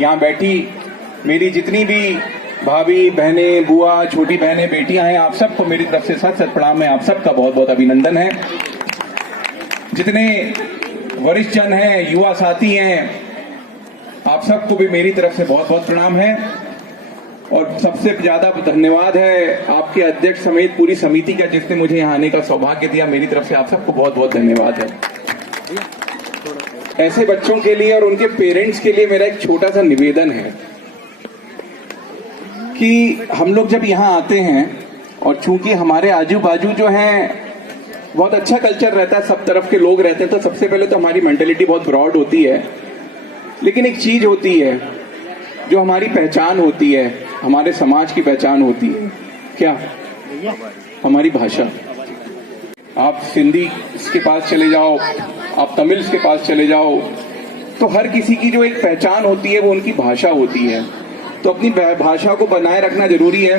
यहाँ बैठी मेरी जितनी भी भाभी बहनें, बुआ, छोटी बहनें, बेटियां हैं, आप सबको मेरी तरफ से सत सत प्रणाम है। आप सबका बहुत बहुत अभिनंदन है। जितने वरिष्ठ जन हैं, युवा साथी हैं, आप सबको भी मेरी तरफ से बहुत बहुत प्रणाम है। और सबसे ज्यादा धन्यवाद है आपके अध्यक्ष समेत पूरी समिति का, जिसने मुझे यहाँ आने का सौभाग्य दिया। मेरी तरफ से आप सबको बहुत बहुत धन्यवाद है। ऐसे बच्चों के लिए और उनके पेरेंट्स के लिए मेरा एक छोटा सा निवेदन है कि हम लोग जब यहाँ आते हैं, और चूंकि हमारे आजू बाजू जो है बहुत अच्छा कल्चर रहता है, सब तरफ के लोग रहते हैं, तो सबसे पहले तो हमारी मेंटेलिटी बहुत ब्रॉड होती है। लेकिन एक चीज होती है जो हमारी पहचान होती है, हमारे समाज की पहचान होती है। क्या? हमारी भाषा। आप सिंधी के पास चले जाओ, आप तमिल के पास चले जाओ, तो हर किसी की जो एक पहचान होती है वो उनकी भाषा होती है। तो अपनी भाषा को बनाए रखना जरूरी है।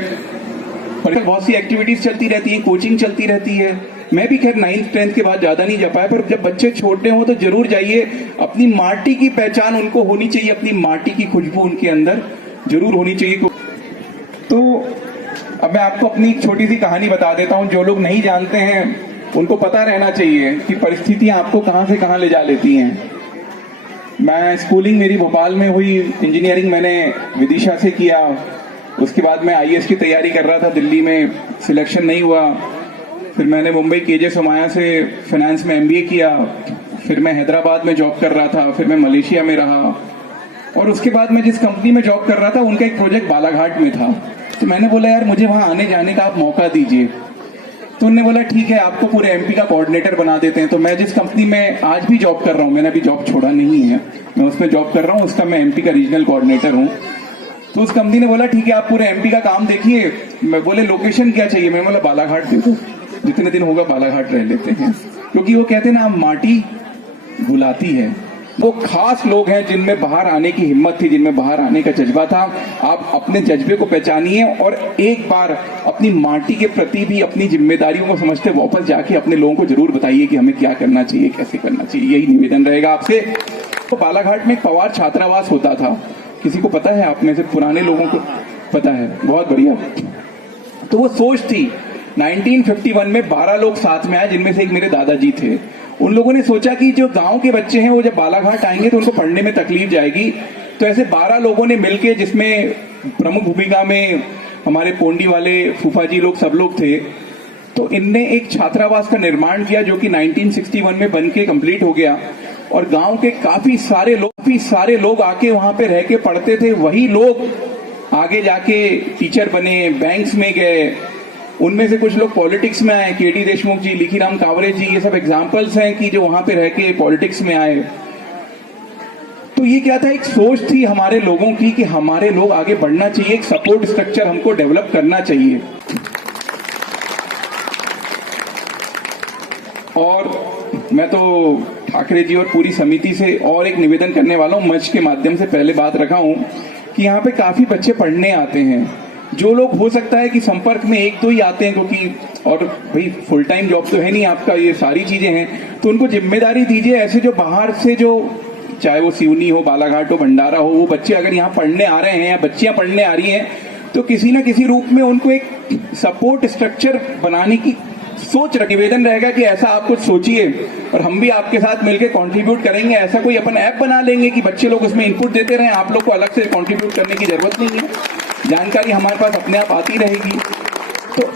और बहुत सी एक्टिविटीज चलती रहती है, कोचिंग चलती रहती है। मैं भी खैर 9th 10th के बाद ज्यादा नहीं जा पाया, पर जब बच्चे छोटे हों तो जरूर जाइए। अपनी माटी की पहचान उनको होनी चाहिए, अपनी माटी की खुशबू उनके अंदर जरूर होनी चाहिए। तो अब मैं आपको अपनी एक छोटी सी कहानी बता देता हूं। जो लोग नहीं जानते हैं उनको पता रहना चाहिए कि परिस्थितियां आपको कहां से कहां ले जा लेती हैं। मैं स्कूलिंग मेरी भोपाल में हुई, इंजीनियरिंग मैंने विदिशा से किया। उसके बाद मैं IAS की तैयारी कर रहा था, दिल्ली में सिलेक्शन नहीं हुआ। फिर मैंने मुंबई KJ सोमाया से फाइनेंस में MBA किया। फिर मैं हैदराबाद में जॉब कर रहा था, फिर मैं मलेशिया में रहा। और उसके बाद मैं जिस कंपनी में जॉब कर रहा था उनका एक प्रोजेक्ट बालाघाट में था। तो मैंने बोला यार मुझे वहां आने जाने का आप मौका दीजिए। तो उन्होंने बोला ठीक है, आपको पूरे MP का कोऑर्डिनेटर बना देते हैं। तो मैं जिस कंपनी में आज भी जॉब कर रहा हूँ, मैंने अभी जॉब छोड़ा नहीं है, मैं उसमें जॉब कर रहा हूँ, उसका मैं MP का रीजनल कोऑर्डिनेटर हूँ। तो उस कंपनी ने बोला ठीक है, आप पूरे MP का काम देखिए। मैं बोले लोकेशन क्या चाहिए? मैं बोला बालाघाट दे दो, जितने दिन होगा बालाघाट रह लेते हैं। क्योंकि वो कहते हैं ना, माटी बुलाती है। वो खास लोग हैं जिनमें बाहर आने की हिम्मत थी, जिनमें बाहर आने का जज्बा था। आप अपने जज्बे को पहचानिए और एक बार अपनी माटी के प्रति भी अपनी जिम्मेदारियों को समझते वापस जाके अपने लोगों को जरूर बताइए कि हमें क्या करना चाहिए, कैसे करना चाहिए। यही निवेदन रहेगा आपसे। तो बालाघाट में एक पवार छात्रावास होता था, किसी को पता है? आप में से पुराने लोगों को पता है? बहुत बढ़िया। तो वो सोच थी 1951 में 12 लोग साथ में आए, जिनमें से एक मेरे दादाजी थे। उन लोगों ने सोचा कि जो गांव के बच्चे हैं वो जब बालाघाट आएंगे तो उनको पढ़ने में तकलीफ जाएगी। तो ऐसे 12 लोगों ने मिलके, जिसमें प्रमुख भूमिका में हमारे पोंडी वाले फूफा जी लोग, सब लोग थे। तो इनने एक छात्रावास का निर्माण किया जो कि 1961 में बन के कंप्लीट हो गया। और गांव के काफी सारे लोग आके वहां पे रह के पढ़ते थे। वही लोग आगे जाके टीचर बने, बैंक्स में गए। उनमें से कुछ लोग पॉलिटिक्स में आए, KD देशमुख जी, लिखीराम कावरे जी, ये सब एग्जाम्पल्स हैं कि जो वहां पे रह के पॉलिटिक्स में आए। तो ये क्या था? एक सोच थी हमारे लोगों की कि हमारे लोग आगे बढ़ना चाहिए, एक सपोर्ट स्ट्रक्चर हमको डेवलप करना चाहिए। और मैं तो ठाकरे जी और पूरी समिति से और एक निवेदन करने वाला हूं, मंच के माध्यम से पहले बात रखा हूं कि यहाँ पे काफी बच्चे पढ़ने आते हैं। जो लोग हो सकता है कि संपर्क में 1-2 ही आते हैं, क्योंकि और भाई फुल टाइम जॉब तो है नहीं आपका, ये सारी चीजें हैं, तो उनको जिम्मेदारी दीजिए। ऐसे जो बाहर से, जो चाहे वो सिवनी हो, बालाघाट हो, भंडारा हो, वो बच्चे अगर यहाँ पढ़ने आ रहे हैं या बच्चियां पढ़ने आ रही हैं, तो किसी न किसी रूप में उनको एक सपोर्ट स्ट्रक्चर बनाने की सोच रख। निवेदन रहेगा कि ऐसा आप कुछ सोचिए और हम भी आपके साथ मिलकर कंट्रीब्यूट करेंगे। ऐसा कोई अपन ऐप बना लेंगे कि बच्चे लोग उसमें इनपुट देते रहें, आप लोग को अलग से कंट्रीब्यूट करने की जरूरत नहीं है, जानकारी हमारे पास अपने आप आती रहेगी। तो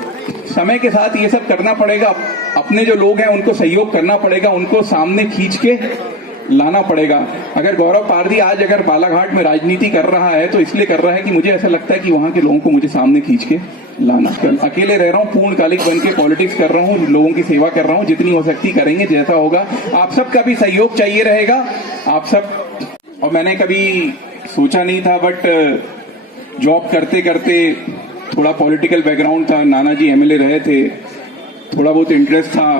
समय के साथ ये सब करना पड़ेगा। अपने जो लोग हैं उनको सहयोग करना पड़ेगा, उनको सामने खींच के लाना पड़ेगा। अगर गौरव पारदी आज अगर बालाघाट में राजनीति कर रहा है तो इसलिए कर रहा है कि मुझे ऐसा लगता है कि वहां के लोगों को मुझे सामने खींच के लाना। अकेले रह रहा हूँ, पूर्णकालिक बन के पॉलिटिक्स कर रहा हूँ, लोगों की सेवा कर रहा हूँ, जितनी हो सकती करेंगे, जैसा होगा। आप सबका भी सहयोग चाहिए रहेगा, आप सब। और मैंने कभी सोचा नहीं था, बट जॉब करते करते थोड़ा पॉलिटिकल बैकग्राउंड था, नानाजी MLA रहे थे, थोड़ा बहुत इंटरेस्ट था।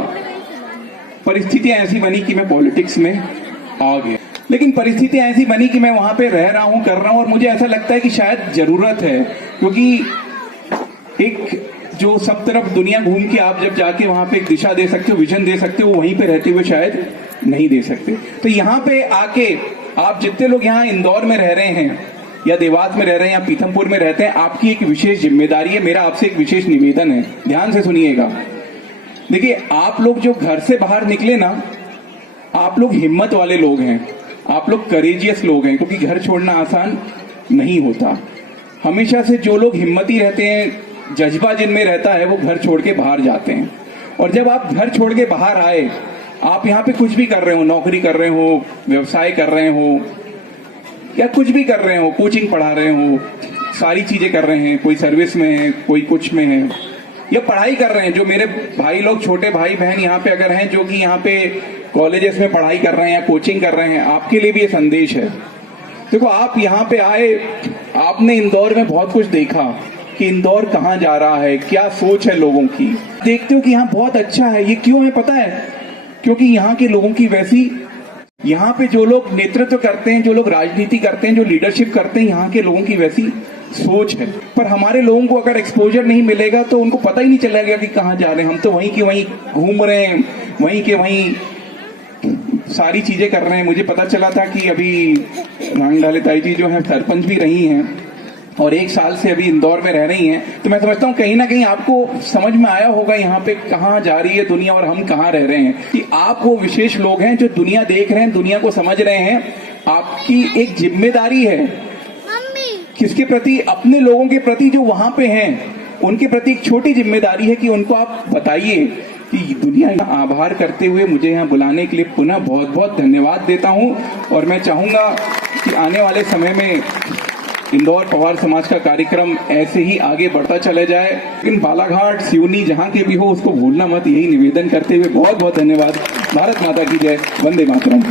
परिस्थितियां ऐसी बनी कि मैं पॉलिटिक्स में आ गया। लेकिन परिस्थितियां ऐसी बनी कि मैं वहां पे रह रहा हूं, कर रहा हूं, और मुझे ऐसा लगता है कि शायद जरूरत है। क्योंकि एक जो सब तरफ दुनिया घूम के आप जब जाके वहां पे एक दिशा दे सकते हो, विजन दे सकते हो, वहीं पे रहते हुए शायद नहीं दे सकते। तो यहाँ पे आके आप जितने लोग यहाँ इंदौर में रह रहे हैं या देवास में रह रहे हैं या पीथमपुर में रहते हैं, आपकी एक विशेष जिम्मेदारी है। मेरा आपसे एक विशेष निवेदन है, ध्यान से सुनिएगा। देखिए, आप लोग जो घर से बाहर निकले ना, आप लोग हिम्मत वाले लोग हैं, आप लोग करेजियस लोग हैं, क्योंकि घर छोड़ना आसान नहीं होता। हमेशा से जो लोग हिम्मती रहते हैं, जज्बा जिनमें रहता है, वो घर छोड़ के बाहर जाते हैं। और जब आप घर छोड़ के बाहर आए, आप यहाँ पे कुछ भी कर रहे हो, नौकरी कर रहे हो, व्यवसाय कर रहे हो या कुछ भी कर रहे हो, कोचिंग पढ़ा रहे हो, सारी चीजें कर रहे हैं, कोई सर्विस में है, कोई कुछ में है, या पढ़ाई कर रहे हैं। जो मेरे भाई लोग, छोटे भाई बहन यहाँ पे अगर हैं जो कि यहाँ पे कॉलेजेस में पढ़ाई कर रहे हैं या कोचिंग कर रहे हैं, आपके लिए भी ये संदेश है। देखो, आप यहाँ पे आए, आपने इंदौर में बहुत कुछ देखा कि इंदौर कहाँ जा रहा है, क्या सोच है लोगों की। देखते हो कि यहाँ बहुत अच्छा है। ये क्यों है पता है? क्योंकि यहाँ के लोगों की वैसी, यहाँ पे जो लोग नेतृत्व करते हैं, जो लोग राजनीति करते हैं, जो लीडरशिप करते हैं, यहाँ के लोगों की वैसी सोच है। पर हमारे लोगों को अगर एक्सपोजर नहीं मिलेगा तो उनको पता ही नहीं चलेगा कि कहाँ जा रहे हैं। हम तो वहीं के वहीं घूम रहे हैं, वहीं के वहीं सारी चीजें कर रहे हैं। मुझे पता चला था कि अभी नांगडाले ताई जी जो है सरपंच भी रही हैं और 1 साल से अभी इंदौर में रह रही हैं, तो मैं समझता हूँ कहीं ना कहीं आपको समझ में आया होगा यहाँ पे कहाँ जा रही है दुनिया और हम कहाँ रह रहे हैं। कि आप वो विशेष लोग हैं जो दुनिया देख रहे हैं, दुनिया को समझ रहे हैं। आपकी एक जिम्मेदारी है किसके प्रति? अपने लोगों के प्रति जो वहां पे हैं, उनके प्रति एक छोटी जिम्मेदारी है कि उनको आप बताइए कि दुनिया। आभार करते हुए मुझे यहाँ बुलाने के लिए पुनः बहुत बहुत धन्यवाद देता हूँ। और मैं चाहूंगा कि आने वाले समय में इंदौर पवार समाज का कार्यक्रम ऐसे ही आगे बढ़ता चले जाए। लेकिन बालाघाट, सिवनी, जहां के भी हो, उसको भूलना मत, यही निवेदन करते हुए बहुत बहुत धन्यवाद। भारत माता की जय, वंदे मातरम।